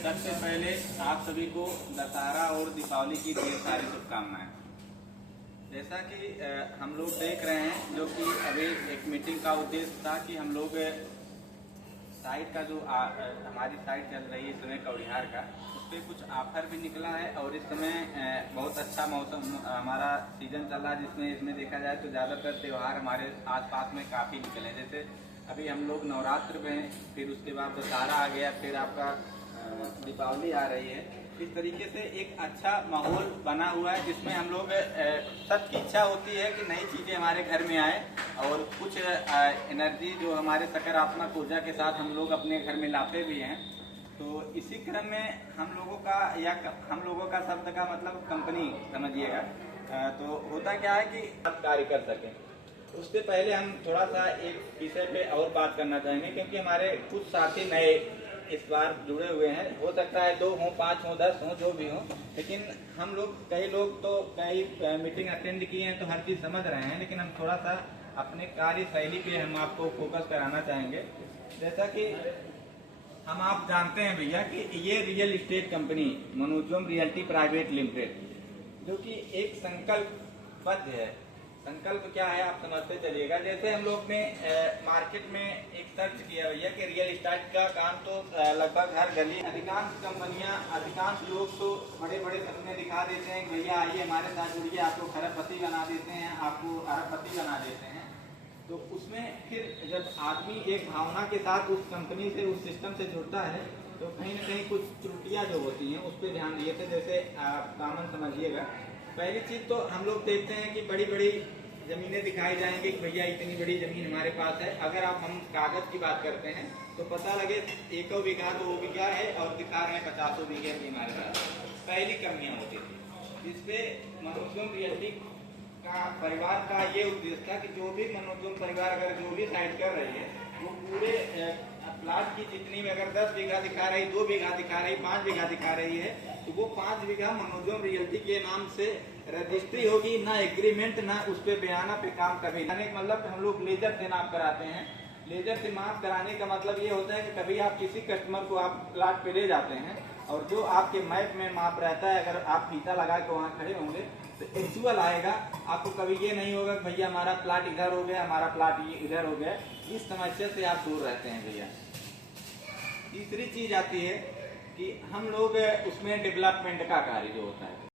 सबसे पहले आप सभी को दशहरा और दीपावली की ढेर सारी शुभकामनाएं। जैसा कि हम लोग देख रहे हैं, जो कि अभी एक मीटिंग का उद्देश्य था कि हम लोग साइट का जो हमारी साइट चल रही है इस समय कौड़िहार का, उस पर कुछ ऑफर भी निकला है। और इस समय बहुत अच्छा मौसम हमारा सीजन चल रहा है, जिसमें इसमें देखा जाए तो ज़्यादातर त्यौहार हमारे आसपास में काफ़ी निकले हैं। जैसे अभी हम लोग नवरात्र में, फिर उसके बाद दशहरा आ गया, फिर आपका दीपावली आ रही है। इस तरीके से एक अच्छा माहौल बना हुआ है, जिसमें हम लोग सबकी इच्छा होती है कि नई चीज़ें हमारे घर में आए और कुछ एनर्जी जो हमारे सकारात्मक ऊर्जा के साथ हम लोग अपने घर में लाते भी हैं। तो इसी क्रम में हम लोगों का शब्द का मतलब कंपनी समझिएगा। तो होता क्या है कि आप कार्य कर सकें, उससे पहले हम थोड़ा सा एक विषय पे और बात करना चाहेंगे, क्योंकि हमारे कुछ साथी नए इस बार जुड़े हुए हैं। हो सकता है 2 हों, 5 हों, 10 हों, जो भी हों, लेकिन हम लोग कई लोग तो कई मीटिंग अटेंड किए हैं तो हर चीज़ समझ रहे हैं, लेकिन हम थोड़ा सा अपने कार्य शैली पे हम आपको फोकस कराना चाहेंगे। जैसा कि आप जानते हैं भैया कि ये रियल इस्टेट कंपनी मनोजम रियल्टी प्राइवेट लिमिटेड, जो कि एक संकल्पबद्ध है। संकल्प क्या है आप समझते चलिएगा। जैसे हम लोग ने मार्केट में एक सर्च किया भैया कि रियल इस्टेट का काम तो लगभग हर गली, अधिकांश कंपनियां, अधिकांश लोग तो बड़े बड़े सपने दिखा देते हैं कि भैया आइए हमारे साथ जुड़िए, आपको खरबपति बना देते हैं, आपको अरबपति बना देते हैं। तो उसमें फिर जब आदमी एक भावना के साथ उस कंपनी से, उस सिस्टम से जुड़ता है, तो कहीं ना कहीं कुछ त्रुटियां जो होती हैं उस पर ध्यान दिए थे। जैसे आप कॉमन समझिएगा, पहली चीज तो हम लोग देखते हैं कि बड़ी बड़ी जमीनें दिखाई जाएंगी कि भैया इतनी बड़ी जमीन हमारे पास है। अगर हम कागज की बात करते हैं तो पता लगे 1 बीघा 2 बीघा है और दिखा रहे हैं 50 बीघे की हमारे पास। पहली कमियां होती थी। इसपे मनोजम रियल्टी का परिवार का ये उद्देश्य था कि जो भी मनोजम परिवार अगर जो भी साइड कर रही है, वो पूरे प्लाट की जितनी में अगर 10 बीघा दिखा रही, 2 बीघा दिखा रही, 5 बीघा दिखा रही है, तो वो 5 बीघा मनोजम रियल्टी के नाम से रजिस्ट्री होगी। ना एग्रीमेंट, ना उस पे बयाना पे काम कभी। मतलब हम लोग लेजर से नाप कराते हैं। लेजर से माप कराने का मतलब ये होता है कि कभी आप किसी कस्टमर को आप प्लाट पे ले जाते हैं और जो आपके मैप में माप रहता है, अगर आप फीता लगा के वहाँ खड़े होंगे तो एक्चुअल आएगा। आपको कभी ये नहीं होगा कि भैया हमारा प्लाट इधर हो गया, हमारा प्लाट ये इधर हो गया। इस समस्या से आप दूर रहते हैं भैया। तीसरी चीज आती है कि हम लोग उसमें डेवलपमेंट का कार्य जो होता है,